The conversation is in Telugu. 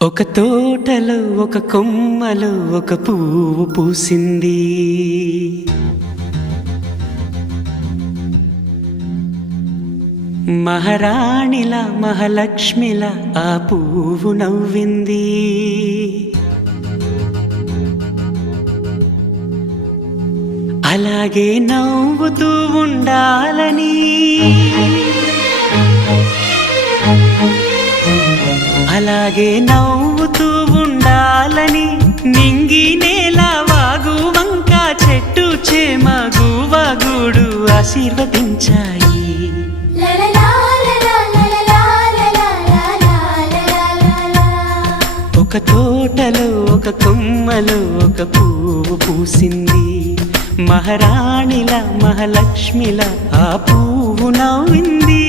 ఒక తోటలో ఒక కొమ్మలో ఒక పువ్వు పూసింది. మహారాణిలా మహాలక్ష్మిలా ఆ పువ్వు నవ్వింది. అలాగే నవ్వుతూ ఉండాలని, అలాగే నవ్వుతూ ఉండాలని నింగి నేల వాగు వంక చెట్టు చేమ గువగూడు ఆశీర్వదించాయి. ఒక తోటలో ఒక కొమ్మలో ఒక పువ్వు పూసింది. మహారాణిలా మహాలక్ష్మిలా ఆ పువ్వు నవ్వింది.